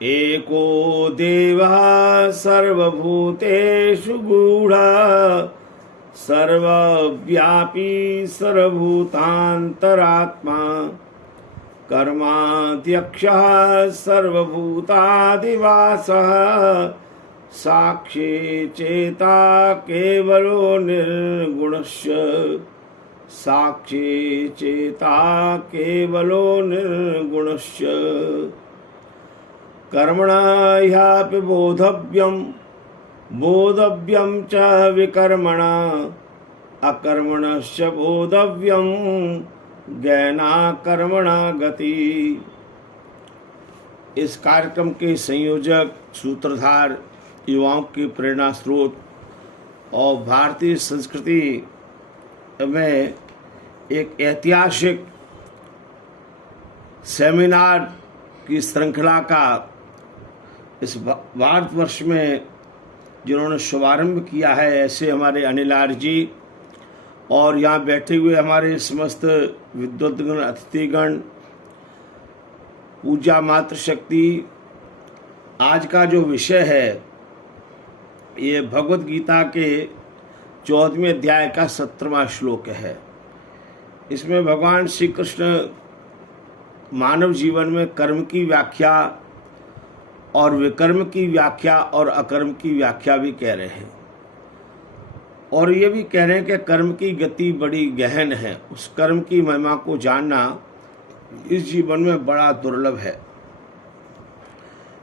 एको देवः सर्वभूतेषु गूढः सर्वव्यापी सर्वभूतान्तरात्मा कर्माध्यक्षः सर्वभूतादिवासः साक्षी चेता केवलो निर्गुणस्य साक्षी चेता केवलो निर्गुणस्य कर्मणा ह्यापि बोधव्यं च विकर्मणा अकर्मणस्य बोधव्यं ज्ञाना कर्मणा गति। इस कार्यक्रम के संयोजक, सूत्रधार, युवाओं के प्रेरणा स्रोत और भारतीय संस्कृति में एक ऐतिहासिक सेमिनार की श्रृंखला का इस भारतवर्ष में जिन्होंने शुभारंभ किया है, ऐसे हमारे अनिल आर जी और यहाँ बैठे हुए हमारे समस्त विद्वद्गण, अतिथिगण, पूजा मातृशक्ति। आज का जो विषय है ये भगवत गीता के 14वें अध्याय का 17वां श्लोक है। इसमें भगवान श्री कृष्ण मानव जीवन में कर्म की व्याख्या और विकर्म की व्याख्या और अकर्म की व्याख्या भी कह रहे हैं, और ये भी कह रहे हैं कि कर्म की गति बड़ी गहन है। उस कर्म की महिमा को जानना इस जीवन में बड़ा दुर्लभ है,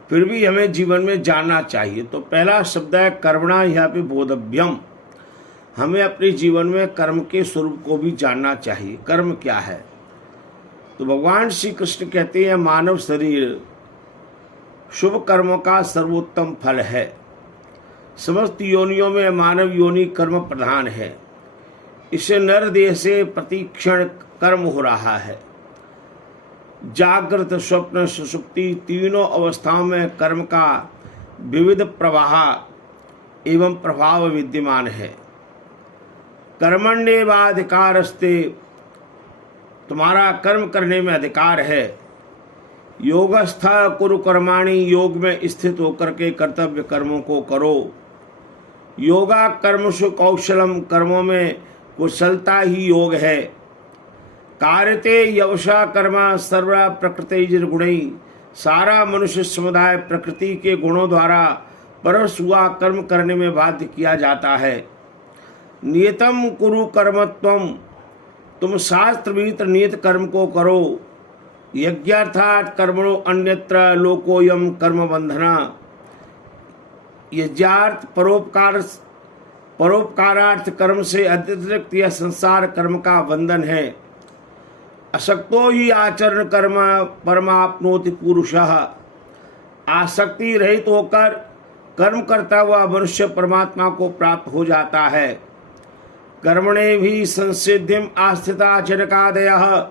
फिर भी हमें जीवन में जानना चाहिए। तो पहला शब्द है कर्मणा ह्यापि बोधव्यम। हमें अपने जीवन में कर्म के स्वरूप को भी जानना चाहिए। कर्म क्या है? तो भगवान श्री कृष्ण कहते हैं मानव शरीर शुभ कर्मों का सर्वोत्तम फल है। समस्त योनियों में मानव योनि कर्म प्रधान है। इसे नर देह से प्रतिक्षण कर्म हो रहा है। जागृत, स्वप्न, सुषुप्ति तीनों अवस्थाओं में कर्म का विविध प्रवाह एवं प्रभाव विद्यमान है। कर्मण्येवाधिकारस्ते, तुम्हारा कर्म करने में अधिकार है। योगस्थ कुरु कर्माणि, योग में स्थित होकर के कर्तव्य कर्मों को करो। योगा कर्मसु कौशलम, कर्मों में कुशलता ही योग है। कार्यते यवशा कर्मा सर्वा प्रकृति गुणै, सारा मनुष्य समुदाय प्रकृति के गुणों द्वारा परवश हुआ कर्म करने में बाध्य किया जाता है। नियतम कुरु कर्मत्वम, तुम शास्त्रविहित नियत कर्म को करो। यज्ञार्थात् कर्मणो अन्यत्र लोकोयम कर्म बंधना, यज्ञार्थ परोपकारार्थ कर्म से अतिरिक्त यह संसार कर्म का बंधन है। अशक्तो ही आचरण कर्म परमाप्नोति पुरुषः, आसक्ति रहित होकर कर्म करता हुआ मनुष्य परमात्मा को प्राप्त हो जाता है। कर्मणे भी संसिद्धिम आस्थिता जनकादयः,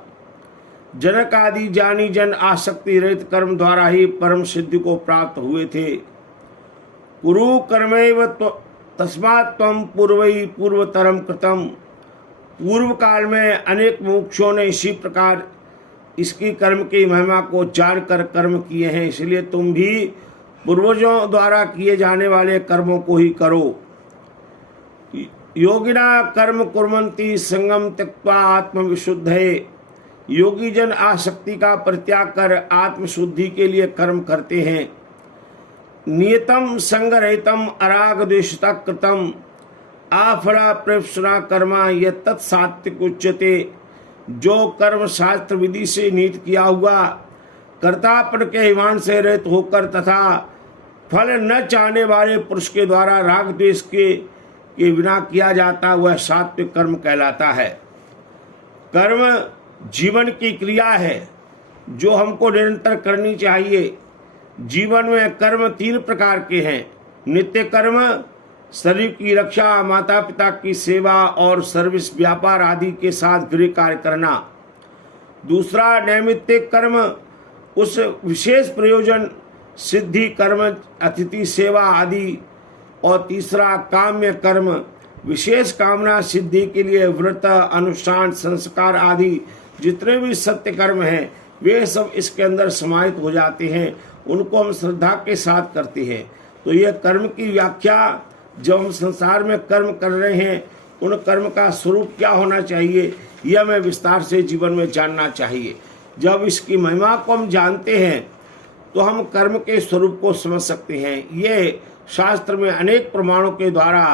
जनक आदि जानी जन आसक्ति रहित कर्म द्वारा ही परम सिद्धि को प्राप्त हुए थे। कुरु कर्मैव तस्मात् त्वं पूर्वै पूर्वतरम कृतम, पूर्व काल में अनेक मुमुक्षुओं ने इसी प्रकार इसकी कर्म की महिमा को जानकर कर्म किए हैं, इसलिए तुम भी पूर्वजों द्वारा किए जाने वाले कर्मों को ही करो। योगिना कर्म कुर्वन्ति संगम त्यक्त्वा आत्मविशुद्धये, योगी जन आसक्ति का परित्याग कर आत्मशुद्धि के लिए कर्म करते हैं। नियतम संगरहितम अराग द्वेषता कृतम आफला प्रेप्सुना कर्मा यह तत्सात्विक उच्यते, जो कर्म शास्त्र विधि से नियत किया हुआ कर्तापन के अभिमान से रहित होकर तथा फल न चाहने वाले पुरुष के द्वारा राग द्वेष के बिना किया जाता वह सात्विक कर्म कहलाता है। कर्म जीवन की क्रिया है जो हमको निरंतर करनी चाहिए। जीवन में कर्म 3 प्रकार के हैं। नित्य कर्म, शरीर की रक्षा, माता पिता की सेवा और सर्विस व्यापार आदि के साथ गृह कार्य करना। दूसरा नैमित्तिक कर्म, उस विशेष प्रयोजन सिद्धि कर्म, अतिथि सेवा आदि। और तीसरा काम्य कर्म, विशेष कामना सिद्धि के लिए व्रत, अनुष्ठान, संस्कार आदि जितने भी सत्य कर्म हैं वे सब इसके अंदर समाहित हो जाते हैं, उनको हम श्रद्धा के साथ करते हैं। तो यह कर्म की व्याख्या, जब हम संसार में कर्म कर रहे हैं उन कर्म का स्वरूप क्या होना चाहिए, यह हमें विस्तार से जीवन में जानना चाहिए। जब इसकी महिमा को हम जानते हैं तो हम कर्म के स्वरूप को समझ सकते हैं। ये शास्त्र में अनेक प्रमाणों के द्वारा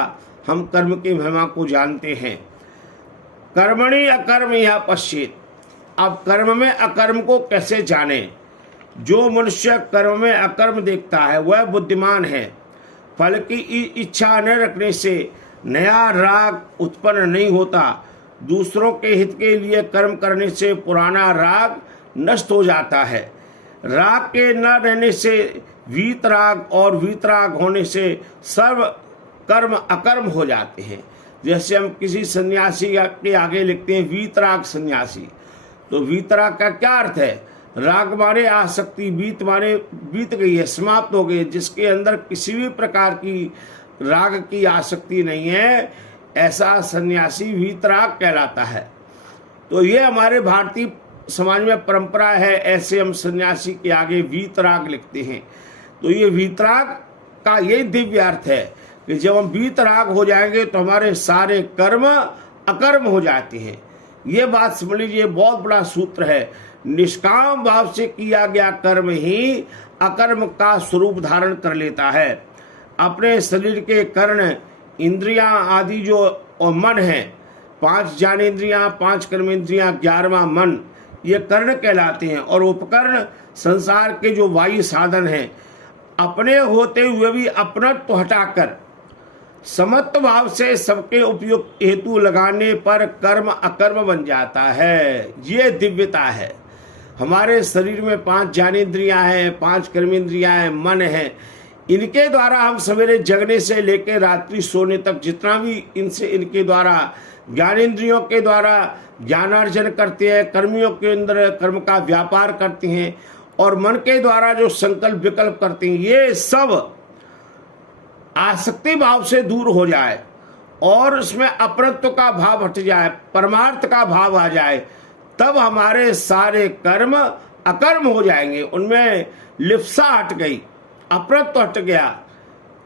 हम कर्म की महिमा को जानते हैं। कर्मणि अकर्म यह पश्चित। अब कर्म में अकर्म को कैसे जाने? जो मनुष्य कर्म में अकर्म देखता है वह बुद्धिमान है। फल की इच्छा न रखने से नया राग उत्पन्न नहीं होता। दूसरों के हित के लिए कर्म करने से पुराना राग नष्ट हो जाता है। राग के न रहने से वीतराग, और वीतराग होने से सर्व कर्म अकर्म हो जाते हैं। जैसे हम किसी सन्यासी के आगे लिखते हैं वीतराग सन्यासी, तो वीतराग का क्या अर्थ है? राग माने आसक्ति, वीत माने बीत गई है, समाप्त हो गई, जिसके अंदर किसी भी प्रकार की राग की आसक्ति नहीं है, ऐसा सन्यासी वीतराग कहलाता है। तो ये हमारे भारतीय समाज में परंपरा है, ऐसे हम सन्यासी के आगे वीतराग लिखते हैं। तो ये वीतराग का यही दिव्य अर्थ है कि जब हम वीतराग हो जाएंगे तो हमारे सारे कर्म अकर्म हो जाते हैं। ये बात समझ लीजिए, बहुत बड़ा सूत्र है। निष्काम भाव से किया गया कर्म ही अकर्म का स्वरूप धारण कर लेता है। अपने शरीर के कर्ण, इंद्रियां आदि जो और मन है, 5 ज्ञानेंद्रियां, 5 कर्मेंद्रियां, 11वां मन, ये कर्ण कहलाते हैं। और उपकरण संसार के जो वायु साधन हैं, अपने होते हुए भी अपनत्व हटाकर समत्व भाव से सबके उपयुक्त हेतु लगाने पर कर्म अकर्म बन जाता है। ये दिव्यता है। हमारे शरीर में 5 ज्ञानेंद्रियां हैं, 5 कर्मेंद्रियां हैं, मन है। इनके द्वारा हम सवेरे जगने से लेकर रात्रि सोने तक जितना भी इनके द्वारा, ज्ञानेंद्रियों के द्वारा ज्ञानार्जन करते हैं, कर्मियों के अंदर कर्म का व्यापार करते हैं, और मन के द्वारा जो संकल्प विकल्प करते हैं, ये सब आसक्ति भाव से दूर हो जाए और उसमें अपरत्व का भाव हट जाए, परमार्थ का भाव आ जाए, तब हमारे सारे कर्म अकर्म हो जाएंगे। उनमें लिप्सा हट गई, अपरत्व हट गया,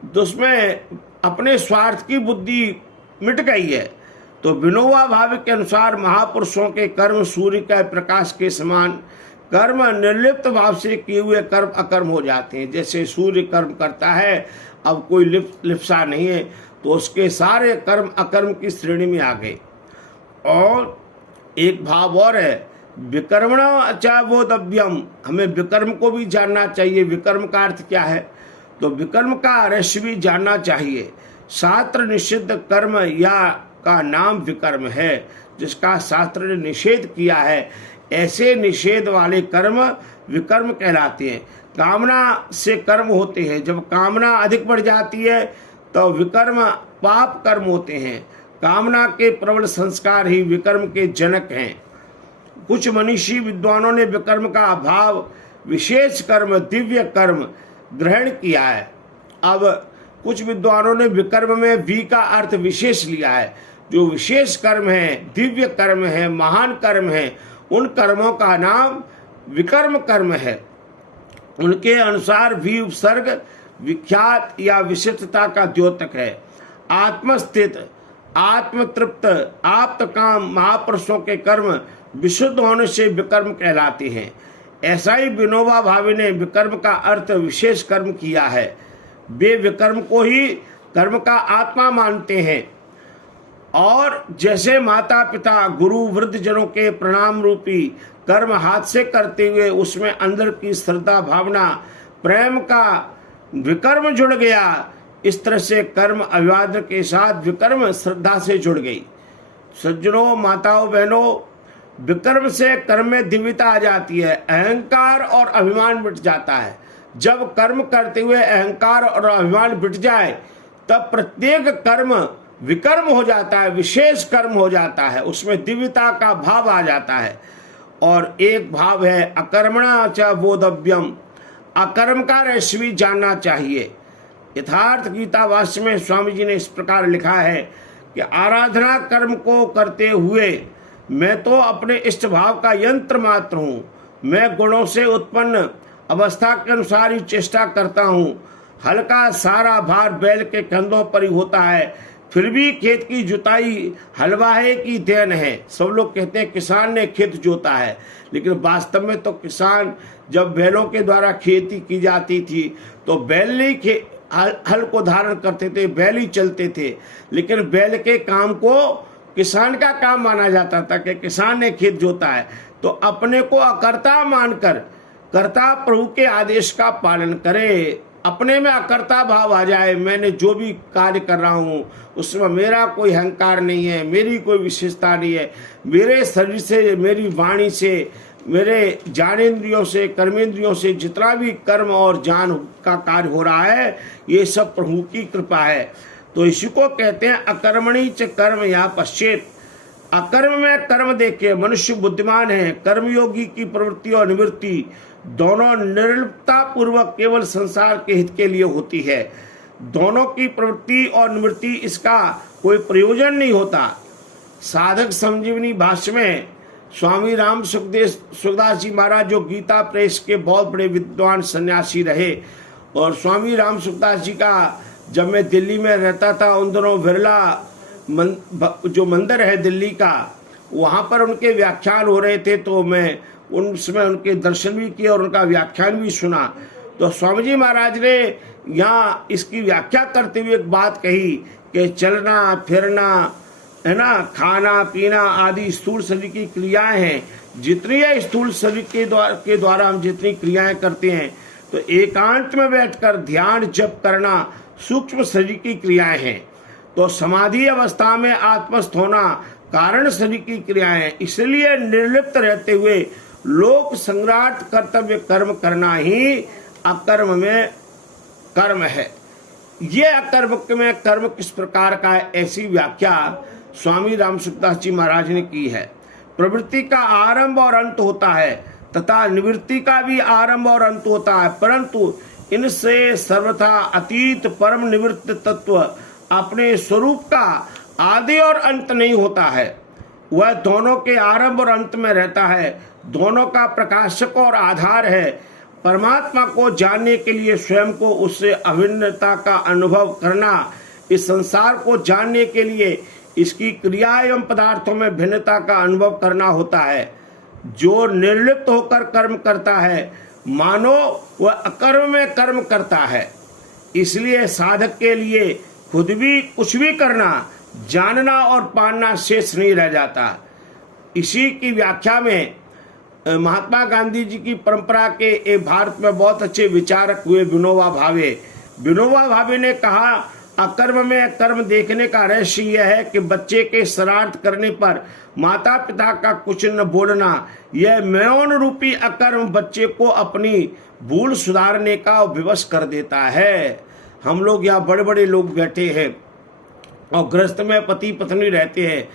तो उसमें अपने स्वार्थ की बुद्धि मिट गई है। तो विनोबा भावे के अनुसार महापुरुषों के कर्म सूर्य के प्रकाश के समान, कर्म निर्लिप्त भाव से किए हुए कर्म अकर्म हो जाते हैं। जैसे सूर्य कर्म करता है, अब कोई लिप्सा नहीं है, तो उसके सारे कर्म अकर्म की श्रेणी में आ गए। और एक भाव और है, विकर्मण अचावोदव्यम। हमें विकर्म को भी जानना चाहिए। विकर्म का अर्थ क्या है? तो विकर्म का रहस्य भी जानना चाहिए। शास्त्र निषिद्ध कर्म या का नाम विकर्म है, जिसका शास्त्र ने निषेध किया है। ऐसे निषेध वाले कर्म विकर्म कहलाते हैं। कामना से कर्म होते हैं, जब कामना अधिक बढ़ जाती है तो विकर्म पाप कर्म होते हैं। कामना के प्रबल संस्कार ही विकर्म के जनक हैं। कुछ मनीषी विद्वानों ने विकर्म का अभाव विशेष कर्म, दिव्य कर्म ग्रहण किया है। अब कुछ विद्वानों ने विकर्म में वी का अर्थ विशेष लिया है। जो विशेष कर्म है, दिव्य कर्म है, महान कर्म है, उन कर्मों का नाम विकर्म कर्म है। उनके अनुसार वी उपसर्ग विख्यात या विशिष्टता का द्योतक है। आत्मस्थित, आत्मतृप्त, आप्तकाम महापुरुषों के कर्म विशुद्ध होने से विकर्म कहलाते हैं। ऐसा ही विनोबा भावे ने विकर्म का अर्थ विशेष कर्म किया है। वे विकर्म को ही कर्म का आत्मा मानते हैं। और जैसे माता पिता गुरु वृद्ध जनों के प्रणाम रूपी कर्म हाथ से करते हुए उसमें अंदर की श्रद्धा भावना प्रेम का विकर्म जुड़ गया, इस तरह से कर्म अभिवादन के साथ विकर्म श्रद्धा से जुड़ गई। सज्जनों, माताओं, बहनों, विकर्म से कर्म में दिव्यता आ जाती है। अहंकार और अभिमान मिट जाता है। जब कर्म करते हुए अहंकार और अभिमान मिट जाए तब प्रत्येक कर्म विकर्म हो जाता है, विशेष कर्म हो जाता है, उसमें दिव्यता का भाव आ जाता है। और एक भाव है अकर्मणा च बोधव्यम। अकर्म का रहस्य भी जानना चाहिए। यथार्थ गीता वास्य में स्वामी जी ने इस प्रकार लिखा है कि आराधना कर्म को करते हुए मैं तो अपने इष्ट भाव का यंत्र मात्र हूँ, मैं गुणों से उत्पन्न अवस्था के अनुसार ही चेष्टा करता हूँ। हल्का सारा भार बैल के कंधों पर ही होता है, फिर भी खेत की जुताई हलवाहे की देन है। सब लोग कहते हैं किसान ने खेत जोता है, लेकिन वास्तव में तो किसान, जब बैलों के द्वारा खेती की जाती थी तो बैल नहीं हल को धारण करते थे, बैल ही चलते थे। लेकिन बैल के काम को किसान का काम माना जाता था कि किसान ने खेत जोता है। तो अपने को अकर्ता मानकर कर्ता प्रभु के आदेश का पालन करे। अपने में अकर्ता भाव आ जाए, मैंने जो भी कार्य कर रहा हूँ उसमें मेरा कोई अहंकार नहीं है, मेरी कोई विशेषता नहीं है। मेरे शरीर से, मेरी वाणी से, मेरे ज्ञानेंद्रियों से, कर्मेंद्रियों से जितना भी कर्म और ज्ञान का कार्य हो रहा है, ये सब प्रभु की कृपा है। तो इसी को कहते हैं अकर्मणि च कर्म या पश्चेत। अकर्म में कर्म देखे मनुष्य बुद्धिमान है। कर्मयोगी की प्रवृत्ति और निवृत्ति दोनों निर्लिप्तता पूर्वक केवल संसार के हित के लिए होती है। दोनों की प्रवृत्ति और निवृत्ति, इसका कोई प्रयोजन नहीं होता। साधक संजीवनी भाष्य में स्वामी राम सुखदास जी महाराज, जो गीता प्रेस के बहुत बड़े विद्वान सन्यासी रहे, और स्वामी राम सुखदास जी का जब मैं दिल्ली में रहता था, उन दिनों बिरला जो मंदिर है दिल्ली का, वहाँ पर उनके व्याख्यान हो रहे थे, तो मैं उसमें उनके दर्शन भी किए और उनका व्याख्यान भी सुना। तो स्वामी जी महाराज ने यहाँ इसकी व्याख्या करते हुए एक बात कही कि चलना फिरना है ना, खाना पीना आदि स्थूल शरीर की क्रियाएं हैं। जितनी है स्थूल शरीर के द्वारा हम जितनी क्रियाएं करते हैं, तो एकांत में बैठकर ध्यान जप करना सूक्ष्म शरीर की क्रियाएं हैं। तो समाधि अवस्था में आत्मस्थ होना कारण शरीर की क्रियाएं हैं। इसलिए निर्लिप्त रहते हुए लोक संग्राट कर्तव्य कर्म करना ही अकर्म में कर्म है। ये अकर्म में कर्म किस प्रकार का है, ऐसी व्याख्या स्वामी राम सुखदास जी महाराज ने की है। प्रवृत्ति का आरंभ और अंत होता है तथा निवृत्ति का भी आरंभ और अंत होता है, परंतु इनसे सर्वथा अतीत परम निवृत्त तत्व अपने स्वरूप का आदि और अंत नहीं होता है। वह दोनों के आरंभ और अंत में रहता है, दोनों का प्रकाशक और आधार है। परमात्मा को जानने के लिए स्वयं को उससे अभिन्नता का अनुभव करना, इस संसार को जानने के लिए इसकी क्रिया एवं पदार्थों में भिन्नता का अनुभव करना होता है। जो निर्लिप्त होकर कर्म करता है, मानो वह अकर्म में कर्म करता है। इसलिए साधक के लिए खुद भी कुछ भी करना, जानना और पाना शेष नहीं रह जाता। इसी की व्याख्या में महात्मा गांधी जी की परंपरा के एक भारत में बहुत अच्छे विचारक हुए विनोबा भावे। विनोबा भावे ने कहा, अकर्म में कर्म देखने का रहस्य यह है कि बच्चे के शरारत करने पर माता पिता का कुछ न बोलना, यह मौन रूपी अकर्म बच्चे को अपनी भूल सुधारने का विवश कर देता है। हम लोग यहाँ बड़े बड़े लोग बैठे हैं और गृहस्थ में पति पत्नी रहते हैं,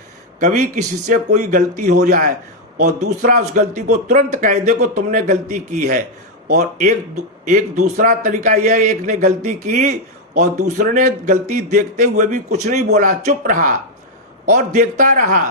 कभी किसी से कोई गलती हो जाए और दूसरा उस गलती को तुरंत कह दे को तुमने गलती की है, और एक दूसरा तरीका यह है, एक ने गलती की और दूसरे ने गलती देखते हुए भी कुछ नहीं बोला, चुप रहा और देखता रहा।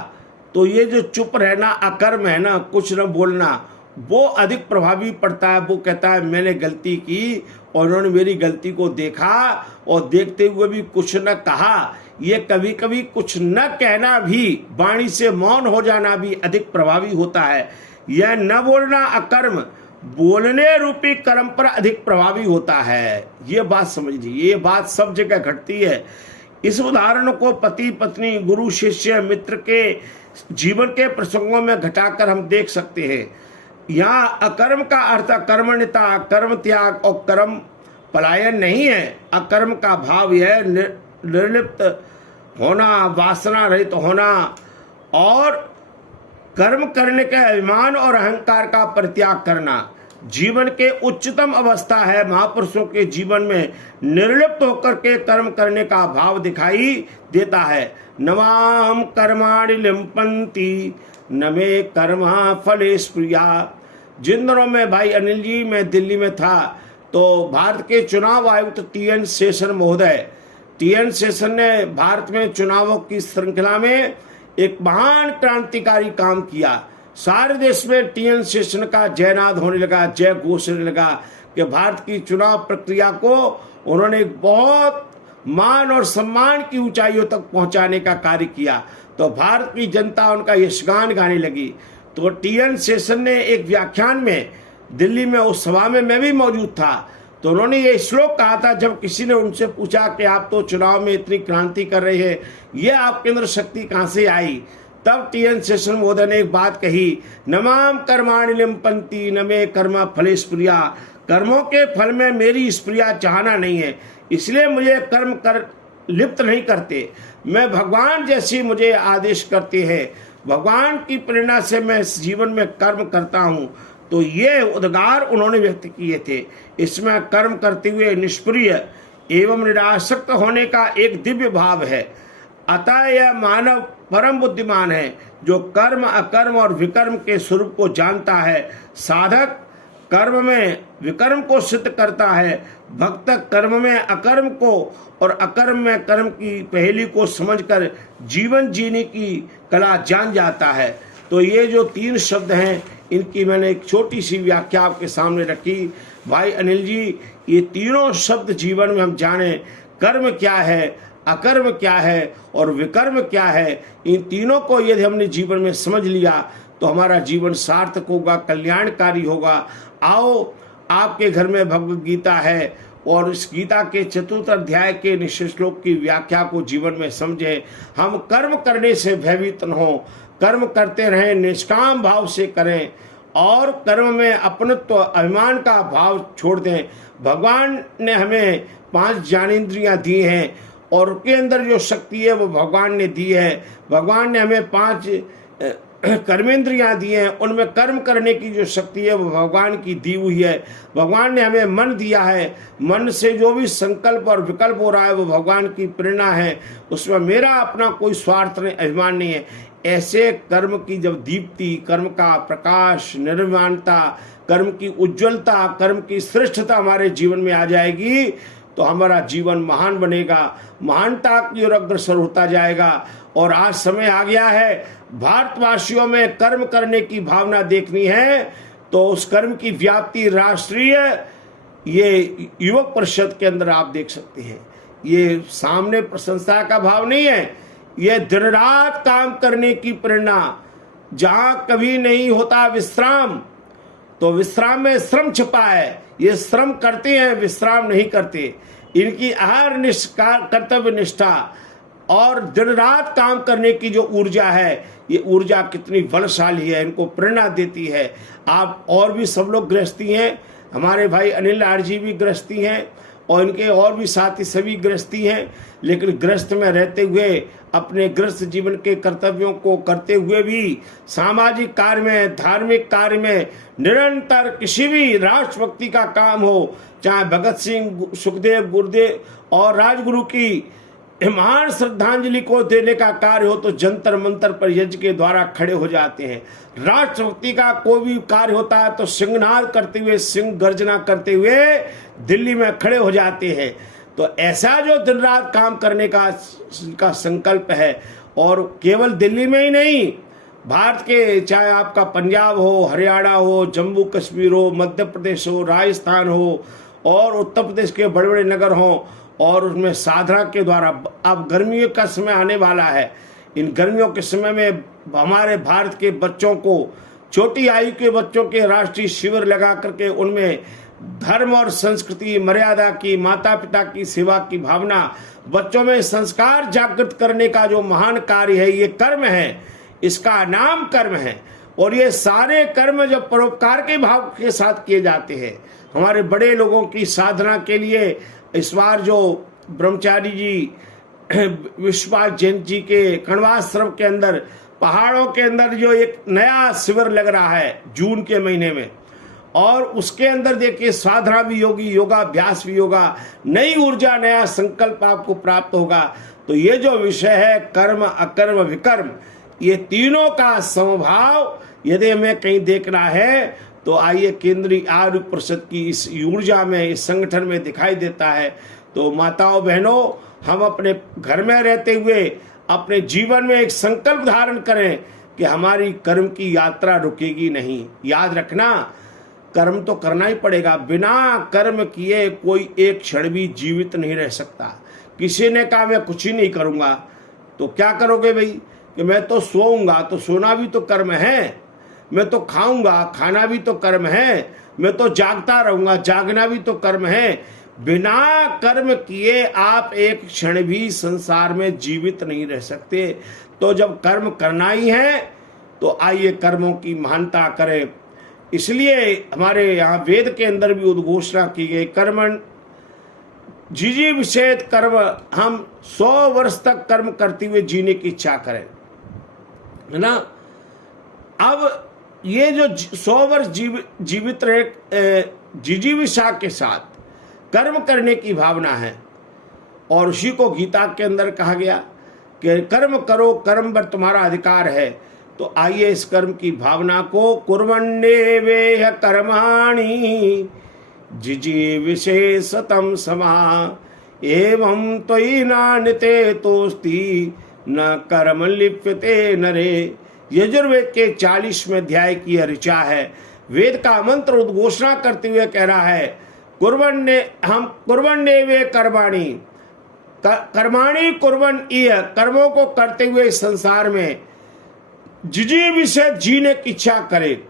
तो ये जो चुप रहना अकर्म है ना, कुछ न बोलना, वो अधिक प्रभावी पड़ता है। वो कहता है मैंने गलती की और उन्होंने मेरी गलती को देखा और देखते हुए भी कुछ न कहा। ये कभी कभी कुछ न कहना भी, वाणी से मौन हो जाना भी अधिक प्रभावी होता है। यह न बोलना अकर्म बोलने रूपी कर्म पर अधिक प्रभावी होता है। ये बात समझ लीजिए, ये बात सब जगह घटती है। इस उदाहरण को पति पत्नी, गुरु शिष्य मित्र के जीवन के प्रसंगों में घटाकर हम देख सकते हैं। यहाँ अकर्म का अर्थ अकर्मण्यता, कर्म त्याग और कर्म पलायन नहीं है। अकर्म का भाव यह निर्लिप्त होना, वासना रहित होना और कर्म करने के अभिमान और अहंकार का परित्याग करना जीवन के उच्चतम अवस्था है। महापुरुषों के जीवन में निर्लिप्त होकर के कर्म करने का भाव दिखाई देता है। नमाम कर्माणि लिम्पन्ति न मे कर्मा फले स्प्रिया। जिन दिनों में भाई अनिल जी मैं दिल्ली में था, तो भारत के चुनाव आयुक्त टी.एन. शेषन महोदय, टी.एन. शेषन ने भारत में चुनावों की श्रृंखला में एक महान क्रांतिकारी काम किया। सारे देश में टीएन शेषन का जयनाद होने लगा, जय घोष होने लगा कि भारत की चुनाव प्रक्रिया को उन्होंने एक बहुत मान और सम्मान की ऊंचाइयों तक पहुंचाने का कार्य किया। तो भारत की जनता उनका यशगान गाने लगी। तो टीएन शेषन ने एक व्याख्यान में दिल्ली में, उस सभा में मैं भी मौजूद था, तो उन्होंने ये श्लोक कहा था, जब किसी ने उनसे पूछा कि आप तो चुनाव में इतनी क्रांति कर रहे हैं, ये आपके अंदर शक्ति कहाँ से आई? तब टीएन शेषन महोदय ने एक बात कही, नमाम कर्माणि लिम्पन्ति न मे कर्म फले स्प्रिया। कर्मों के फल में मेरी स्प्रिया चाहना नहीं है, इसलिए मुझे कर्म कर लिप्त नहीं करते। मैं भगवान जैसी मुझे आदेश करते हैं, भगवान की प्रेरणा से मैं जीवन में कर्म करता हूँ। तो ये उद्गार उन्होंने व्यक्त किए थे। इसमें कर्म करते हुए निष्क्रिय एवं निरासक्त होने का एक दिव्य भाव है। अतः यह मानव परम बुद्धिमान है, जो कर्म अकर्म और विकर्म के स्वरूप को जानता है। साधक कर्म में विकर्म को सिद्ध करता है, भक्त कर्म में अकर्म को और अकर्म में कर्म की पहेली को समझकर जीवन जीने की कला जान जाता है। तो ये जो 3 शब्द हैं, इनकी मैंने एक छोटी सी व्याख्या आपके सामने रखी। भाई अनिल जी, ये तीनों शब्द जीवन में हम जाने, कर्म क्या है, अकर्म क्या है और विकर्म क्या है, इन तीनों को यदि हमने जीवन में समझ लिया तो हमारा जीवन सार्थक होगा, कल्याणकारी होगा। आओ, आपके घर में भगवद गीता है और इस गीता के 4th अध्याय के निश्चय श्लोक की व्याख्या को जीवन में समझें। हम कर्म करने से भयभीत न हो, कर्म करते रहें, निष्काम भाव से करें और कर्म में अपनत्व अभिमान का भाव छोड़ दें। भगवान ने हमें 5 ज्ञानेंद्रियां दी हैं और उनके अंदर जो शक्ति है वो भगवान ने दी है। भगवान ने हमें 5 कर्मेंद्रियां दी हैं, उनमें कर्म करने की जो शक्ति है वो भगवान की दी हुई है। भगवान ने हमें मन दिया है, मन से जो भी संकल्प और विकल्प हो रहा है वो भगवान की प्रेरणा है, उसमें मेरा अपना कोई स्वार्थ नहीं, अभिमान नहीं है। ऐसे कर्म की जब दीप्ति, कर्म का प्रकाश, निर्माणता, कर्म की उज्ज्वलता, कर्म की श्रेष्ठता हमारे जीवन में आ जाएगी तो हमारा जीवन महान बनेगा, महानता की ओर अग्रसर होता जाएगा। और आज समय आ गया है, भारतवासियों में कर्म करने की भावना देखनी है तो उस कर्म की व्याप्ति राष्ट्रीय ये युवक परिषद के अंदर आप देख सकते हैं। ये सामने प्रशंसा का भाव नहीं है, ये दिन रात काम करने की प्रेरणा। जहां कभी नहीं होता विश्राम, तो विश्राम में श्रम छिपा है। ये श्रम करते हैं, विश्राम नहीं करते। इनकी आहार निष्कार कर्तव्य निष्ठा और दिन रात काम करने की जो ऊर्जा है, ये ऊर्जा कितनी बलशाली है, इनको प्रेरणा देती है। आप और भी सब लोग गृहस्थी हैं, हमारे भाई अनिल आरजी भी गृहस्थी हैं और इनके और भी साथी सभी गृहस्थी हैं, लेकिन गृहस्थ में रहते हुए अपने गृहस्थ जीवन के कर्तव्यों को करते हुए भी सामाजिक कार्य में, धार्मिक कार्य में निरंतर किसी भी राष्ट्रभक्ति का काम हो, चाहे भगत सिंह, सुखदेव, गुरुदेव और राजगुरु की महान श्रद्धांजलि को देने का कार्य हो तो जंतर मंतर पर यज्ञ के द्वारा खड़े हो जाते हैं। राष्ट्रभक्ति का कोई भी कार्य होता है तो सिंहनाद करते हुए, सिंह गर्जना करते हुए दिल्ली में खड़े हो जाते हैं। तो ऐसा जो दिन रात काम करने का संकल्प है, और केवल दिल्ली में ही नहीं, भारत के चाहे आपका पंजाब हो, हरियाणा हो, जम्मू कश्मीर हो, मध्य प्रदेश हो, राजस्थान हो और उत्तर प्रदेश के बड़े बड़े नगर हों, और उसमें साधना के द्वारा अब गर्मियों का समय आने वाला है। इन गर्मियों के समय में हमारे भारत के बच्चों को, छोटी आयु के बच्चों के राष्ट्रीय शिविर लगा करके उनमें धर्म और संस्कृति, मर्यादा की, माता पिता की सेवा की भावना, बच्चों में संस्कार जागृत करने का जो महान कार्य है, ये कर्म है, इसका नाम कर्म है। और ये सारे कर्म जब परोपकार के भाव के साथ किए जाते हैं, हमारे बड़े लोगों की साधना के लिए इस बार जो ब्रह्मचारी जी, विश्वपाल जैन जी के कण्वाश्रम के अंदर, पहाड़ों के अंदर जो एक नया शिविर लग रहा है जून के महीने में, और उसके अंदर देखिए साधना भी होगी, योगाभ्यास भी होगा, नई ऊर्जा, नया संकल्प आपको प्राप्त होगा। तो ये जो विषय है कर्म अकर्म विकर्म, ये तीनों का समभाव यदि हमें कहीं देखना है तो आइए केंद्रीय आयुर्वेद परिषद की इस ऊर्जा में, इस संगठन में दिखाई देता है। तो माताओं बहनों, हम अपने घर में रहते हुए अपने जीवन में एक संकल्प धारण करें कि हमारी कर्म की यात्रा रुकेगी नहीं। याद रखना, कर्म तो करना ही पड़ेगा। बिना कर्म किए कोई एक क्षण भी जीवित नहीं रह सकता। किसी ने कहा मैं कुछ ही नहीं करूंगा, तो क्या करोगे भाई? कि मैं तो सोऊंगा, तो सोना भी तो कर्म है। मैं तो खाऊंगा, खाना भी तो कर्म है। मैं तो जागता रहूंगा, जागना भी तो कर्म है। बिना कर्म किए आप एक क्षण भी संसार में जीवित नहीं रह सकते। तो जब कर्म करना ही है तो आइए कर्मों की महानता करें। इसलिए हमारे यहाँ वेद के अंदर भी उद्घोषणा की गई, कर्मण जिजीविषेद कर्म। हम 100 वर्ष तक कर्म करते हुए जीने की इच्छा करें, है ना। अब ये जो 100 वर्ष जीवित रहे जिजीविषा के साथ कर्म करने की भावना है, और उसी को गीता के अंदर कहा गया कि कर्म करो, कर्म पर तुम्हारा अधिकार है। तो आइए इस कर्म की भावना को कुर्वन्नेवेह कर्माणि जिजीविषेसतम समा एवं त्वयि नान्यते तोस्ति न कर्म लिप्यते नरे। यजुर्वेद के 40वें अध्याय की यह ऋचा है। वेद का मंत्र उद्घोषणा करते हुए कह रहा है, कुर्वन्नेवे कर्माणि, कर्माणि कुर्वन् इह, कर्मों को करते हुए इस संसार में जिजीविषेद जीने की इच्छा करे।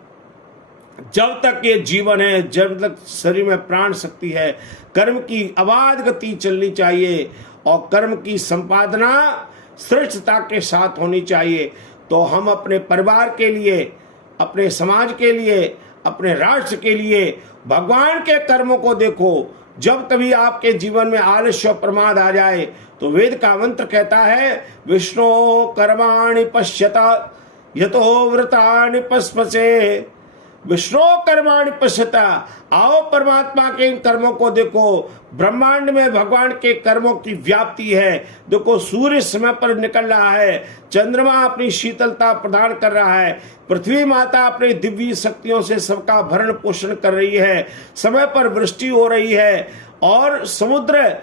जब तक ये जीवन है, जब तक शरीर में प्राण शक्ति है, कर्म की अबाध गति चलनी चाहिए और कर्म की संपादना श्रेष्ठता के साथ होनी चाहिए। तो हम अपने परिवार के लिए, अपने समाज के लिए, अपने राष्ट्र के लिए भगवान के कर्मों को देखो। जब कभी आपके जीवन में आलस्य और प्रमाद आ जाए तो वेद का मंत्र कहता है, विष्णु कर्माणि पश्यत यतो व्रतानि पस्पसे। विष्णु कर्माणि पश्यता, आओ परमात्मा के इन कर्मों को देखो। ब्रह्मांड में भगवान के कर्मों की व्याप्ति है। देखो, सूर्य समय पर निकल रहा है, चंद्रमा अपनी शीतलता प्रदान कर रहा है, पृथ्वी माता अपनी दिव्य शक्तियों से सबका भरण पोषण कर रही है, समय पर वृष्टि हो रही है, और समुद्र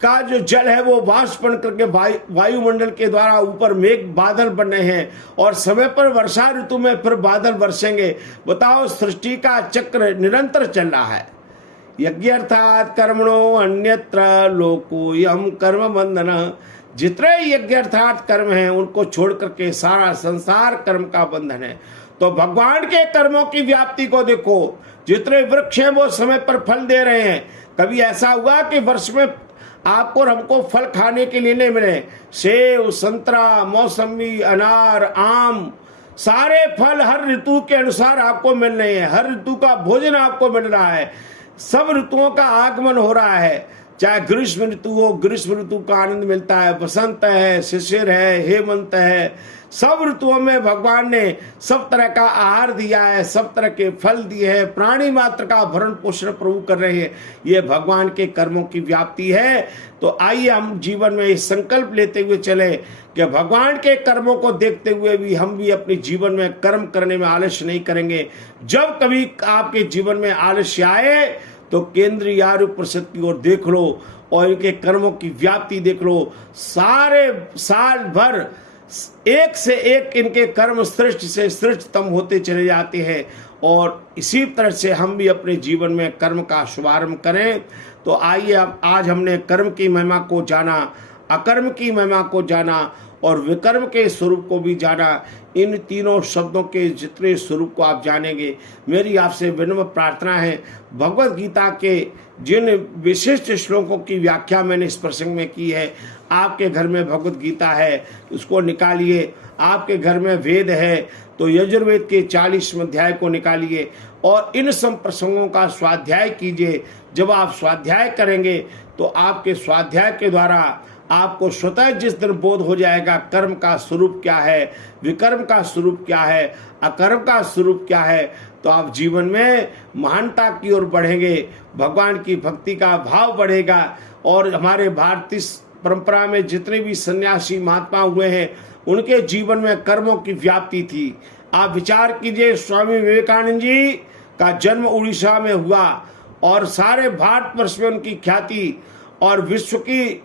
का जो जल है वो वाष्प बन करके वायुमंडल के द्वारा ऊपर मेघ बादल बन रहे हैं, और समय पर वर्षा ऋतु में फिर बादल बरसेंगे। बताओ, सृष्टि का चक्र निरंतर चल रहा है। यज्ञ अर्थात कर्मणो अन्यत्र लोकोयम कर्म बंधन। जितने यज्ञ अर्थात कर्म हैं उनको छोड़ करके सारा संसार कर्म का बंधन है। तो भगवान के कर्मों की व्याप्ति को देखो। जितने वृक्ष हैं वो समय पर फल दे रहे हैं। कभी ऐसा हुआ कि वर्ष में आपको और हमको फल खाने के लिए नहीं मिले? सेब, संतरा, मौसमी, अनार, आम, सारे फल हर ऋतु के अनुसार आपको मिल रहे हैं। हर ऋतु का भोजन आपको मिल रहा है। सब ऋतुओं का आगमन हो रहा है। चाहे ग्रीष्म ऋतु हो, ग्रीष्म ऋतु का आनंद मिलता है। बसंत है, शिशिर है, हेमंत है। सब ऋतुओं में भगवान ने सब तरह का आहार दिया है, सब तरह के फल दिए हैं। प्राणी मात्र का भरण पोषण प्रभु कर रहे हैं। ये भगवान के कर्मों की व्याप्ति है। तो आइए हम जीवन में ये संकल्प लेते हुए चले कि भगवान के कर्मों को देखते हुए भी हम भी अपने जीवन में कर्म करने में आलस्य नहीं करेंगे। जब कभी आपके जीवन में आलस्य आए तो केंद्रीय आरु परिषद की ओर देख लो और इनके कर्मों की व्याप्ति देख लो। सारे साल भर एक से एक इनके कर्म श्रेष्ठ से श्रेष्ठतम होते चले जाते हैं, और इसी तरह से हम भी अपने जीवन में कर्म का शुभारंभ करें। तो आइए, अब आज हमने कर्म की महिमा को जाना, अकर्म की महिमा को जाना और विकर्म के स्वरूप को भी जाना। इन तीनों शब्दों के जितने स्वरूप को आप जानेंगे, मेरी आपसे विनम्र प्रार्थना है, भगवत गीता के जिन विशिष्ट श्लोकों की व्याख्या मैंने इस प्रसंग में की है, आपके घर में भगवत गीता है उसको निकालिए। आपके घर में वेद है तो यजुर्वेद के 40वें अध्याय को निकालिए और इन सब प्रसंगों का स्वाध्याय कीजिए। जब आप स्वाध्याय करेंगे तो आपके स्वाध्याय के द्वारा आपको स्वतः जिस दिन बोध हो जाएगा कर्म का स्वरूप क्या है, विकर्म का स्वरूप क्या है, अकर्म का स्वरूप क्या है, तो आप जीवन में महानता की ओर बढ़ेंगे, भगवान की भक्ति का भाव बढ़ेगा। और हमारे भारतीय परंपरा में जितने भी सन्यासी महात्मा हुए हैं उनके जीवन में कर्मों की व्याप्ति थी। आप विचार कीजिए, स्वामी विवेकानंद जी का जन्म उड़ीसा में हुआ और सारे भारतवर्ष में उनकी ख्याति और विश्व की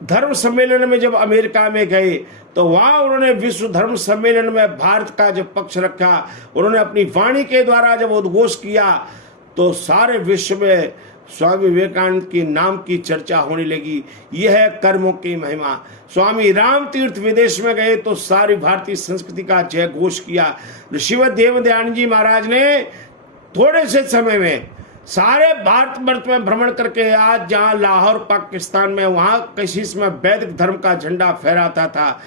धर्म सम्मेलन में जब अमेरिका में गए तो वहां उन्होंने विश्व धर्म सम्मेलन में भारत का जब पक्ष रखा, उन्होंने अपनी वाणी के द्वारा जब उद्घोष किया तो सारे विश्व में स्वामी विवेकानंद के नाम की चर्चा होने लगी। यह है कर्मों की महिमा। स्वामी राम तीर्थ विदेश में गए तो सारी भारतीय संस्कृति का जय घोष किया। ऋषिवत देवदयानंद जी महाराज ने थोड़े से समय में सारे भारतवर्ष में भ्रमण करके आज जहां लाहौर पाकिस्तान में वहां कशिश में वैदिक धर्म का झंडा फहराता था,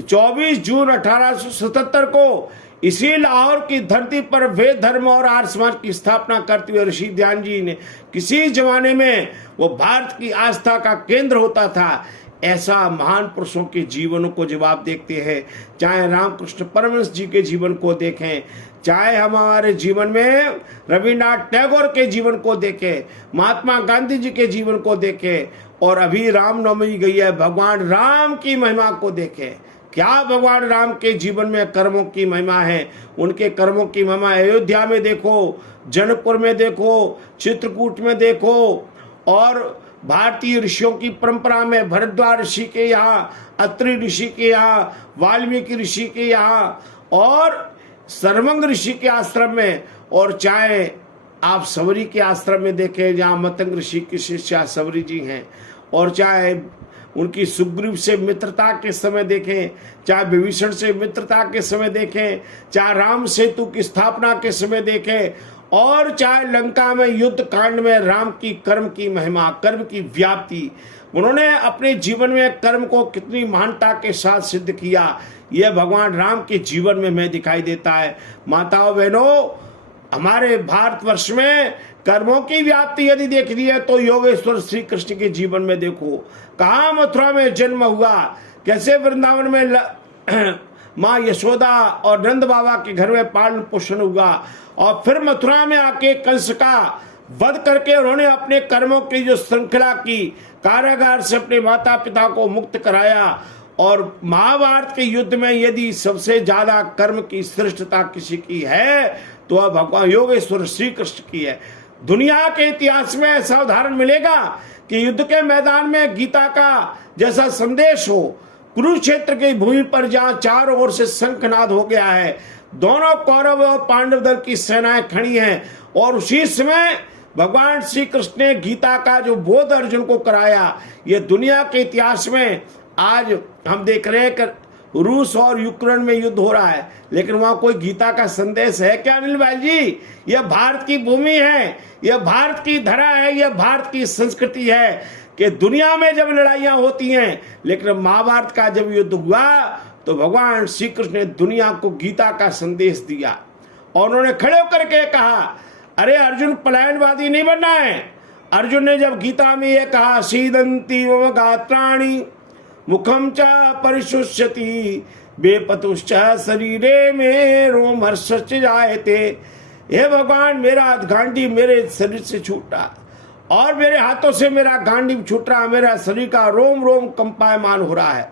24 जून 1877 को इसी लाहौर की धरती पर वेद धर्म और आर्य समाज की स्थापना करते हुए ऋषि ध्यान जी ने, किसी जमाने में वो भारत की आस्था का केंद्र होता था, ऐसा महान पुरुषों के जीवनों को जब आप देखते हैं, चाहे रामकृष्ण परमहंस जी के जीवन को देखें, चाहे हमारे जीवन में रविन्द्रनाथ टैगोर के जीवन को देखें, महात्मा गांधी जी के जीवन को देखें, और अभी रामनवमी गई है, भगवान राम की महिमा को देखें। क्या भगवान राम के जीवन में कर्मों की महिमा है। उनके कर्मों की महिमा अयोध्या में देखो, जनकपुर में देखो, चित्रकूट में देखो, और भारतीय ऋषियों की परंपरा में भरद्वाज ऋषि के यहाँ, अत्रि ऋषि के यहाँ, वाल्मीकि ऋषि के यहाँ, और सर्वंग ऋषि के आश्रम में, और चाहे आप सबरी के आश्रम में देखें जहाँ मतंग ऋषि की शिष्या सबरी जी हैं, और चाहे उनकी सुग्रीव से मित्रता के समय देखें, चाहे विभीषण से मित्रता के समय देखें, चाहे राम सेतु की स्थापना के समय देखें, और चाहे लंका में युद्ध कांड में राम की कर्म की महिमा, कर्म की व्याप्ति, उन्होंने अपने जीवन में कर्म को कितनी महानता के साथ सिद्ध किया, यह भगवान राम के जीवन में हमें दिखाई देता है। माताओं बहनों, हमारे भारतवर्ष में कर्मों की व्याप्ति यदि देखनी है तो योगेश्वर श्री कृष्ण के जीवन में देखो। कहाँ मथुरा में जन्म हुआ, कैसे वृंदावन में माँ यशोदा और नंद बाबा के घर में पालन पोषण हुआ, और फिर मथुरा में आके कंस का वध करके उन्होंने अपने कर्मों की जो श्रृंखला की, कारागार से अपने माता पिता को मुक्त कराया। और महाभारत के युद्ध में यदि सबसे ज्यादा कर्म की श्रेष्ठता किसी की है तो वह भगवान योगेश्वर श्री कृष्ण की है। दुनिया के इतिहास में ऐसा उदाहरण मिलेगा कि युद्ध के मैदान में गीता का जैसा संदेश हो, कुरुक्षेत्र की भूमि पर जहां चारों ओर से शंखनाद हो गया है, दोनों कौरव और पांडव दल की सेनाएं खड़ी हैं, और उसी समय भगवान श्री कृष्ण ने गीता का जो बोध अर्जुन को कराया। ये दुनिया के इतिहास में आज हम देख रहे हैं कि रूस और यूक्रेन में युद्ध हो रहा है, लेकिन वहां कोई गीता का संदेश है क्या अनिल भाई जी? यह भारत की भूमि है, यह भारत की धरा है, यह भारत की संस्कृति है कि दुनिया में जब लड़ाइयां होती हैं, लेकिन महाभारत का जब युद्ध हुआ तो भगवान श्री कृष्ण ने दुनिया को गीता का संदेश दिया, और उन्होंने खड़े होकर के कहा, अरे अर्जुन पलायनवादी नहीं बनना है। अर्जुन ने जब गीता में यह कहा, सीदंती मम गात्राणि मुखम च परिशुष्यति बेपतुश्च शरीरे में रोमहर्षश्च जायते, हे भगवान मेरा गांडी मेरे शरीर से छूटा, और मेरे हाथों से मेरा गांडी छूट रहा, मेरा शरीर का रोम रोम कंपायमान हो रहा है,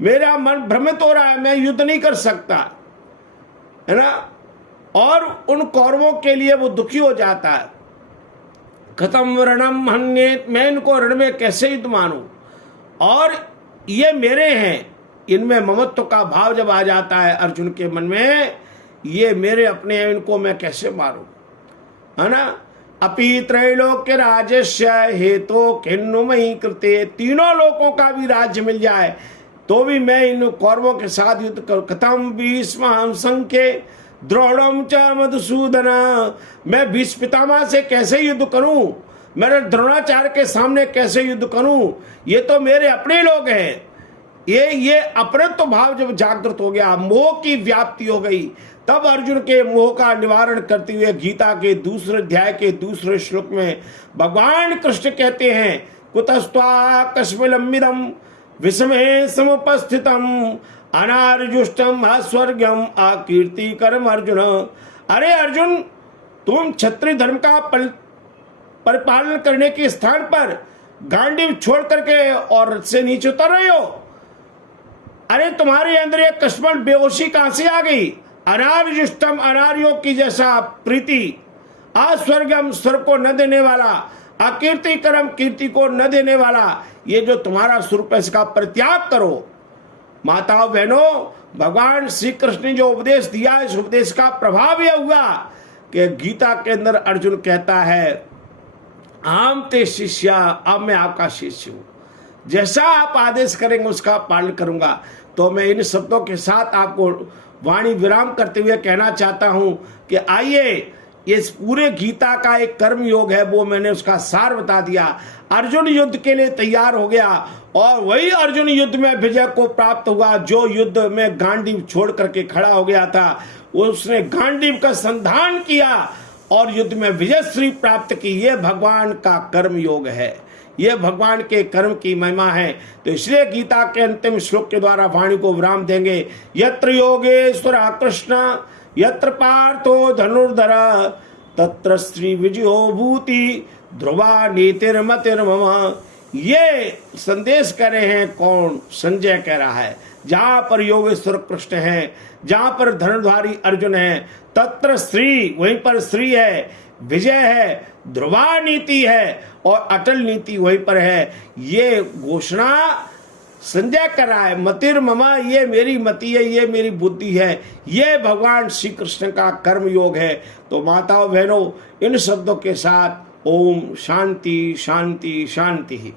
मेरा मन भ्रमित हो रहा है, मैं युद्ध नहीं कर सकता, है ना। और उन कौरवों के लिए वो दुखी हो जाता है, खत्म रणम हन्ये, मैं इनको रण में कैसे युद्ध मानूं, और ये मेरे हैं, इनमें ममत्व का भाव जब आ जाता है अर्जुन के मन में, ये मेरे अपने हैं, इनको मैं कैसे मारूं, है ना। अपि त्रैलोक्य राजस्य हेतो खिन्नुमयि कृते, तीनों लोकों का भी राज्य मिल जाए तो भी मैं इन कौरवों के साथ युद्ध करूं। कथम भीष्म संख्ये द्रोणम च मधुसूदन, मैं भीष्म पितामह से कैसे युद्ध करूं, मेरे द्रोणाचार्य के सामने कैसे युद्ध करूं, ये तो मेरे अपने लोग हैं। ये अपरत्व भाव जब जागृत हो गया, मोह की व्याप्ति हो गई, तब अर्जुन के मोह का निवारण करते हुए गीता के दूसरे अध्याय के दूसरे श्लोक में भगवान कृष्ण कहते हैं, कुतस्त्वा कस्मिलम्बिदम विषमे समुपस्थितम अनार्जुष्टम अस्वर्गम आकीर्ति कर्म अर्जुन। अरे अर्जुन, तुम क्षत्रिय धर्म का परिपालन करने के स्थान पर गांडीव छोड़ करके और रथ से नीचे उतर रहे हो। अरे तुम्हारे अंदर एक कश्मल बेहोशी कहां से आ गई? अनार्जुष्टम, अनार्यों की जैसा प्रीति, अस्वर्गम, स्वर्ग को न देने वाला, अकीर्ति कर्म कीर्ति को न देने वाला ये जो तुम्हारा स्वरूप है इसका परित्याग करो। माताओं बहनों, भगवान श्री कृष्ण ने जो उपदेश दिया, इस उपदेश का प्रभाव यह हुआ कि गीता के अंदर अर्जुन कहता है, आम ते शिष्या, अब मैं आपका शिष्य हूं, जैसा आप आदेश करेंगे उसका पालन करूंगा। तो मैं इन शब्दों के साथ आपको वाणी विराम करते हुए कहना चाहता हूं कि आइए, इस पूरे गीता का एक कर्म योग है, वो मैंने उसका सार बता दिया। अर्जुन युद्ध के लिए तैयार हो गया और वही अर्जुन युद्ध में विजय को प्राप्त हुआ जो युद्ध में गांडीव छोड़ करके खड़ा हो गया था। उसने गांडीव का संधान किया और युद्ध में विजयश्री प्राप्त की। यह भगवान का कर्म योग है, यह भगवान के कर्म की महिमा है। तो इसलिए गीता के अंतिम श्लोक के द्वारा वाणी को विराम देंगे। यत्र योगेश्वर कृष्ण यत्र पार्थो धनुर्धर तत्र श्री विजयो भूति ध्रुवा नीतिर्मतिर्मम। ये संदेश कह रहे हैं कौन? संजय कह रहा है। जहां पर योगेश्वर कृष्ण है, जहां पर धनुर्धारी अर्जुन है, तत्र श्री, वहीं पर श्री है, विजय है, ध्रुवा नीति है और अटल नीति वहीं पर है। ये घोषणा संजय कर रहा है। मतिर ममा, ये मेरी मति है, ये मेरी बुद्धि है, ये भगवान श्री कृष्ण का कर्म योग है। तो माताओं बहनों, इन शब्दों के साथ ओम शांति शांति शांति।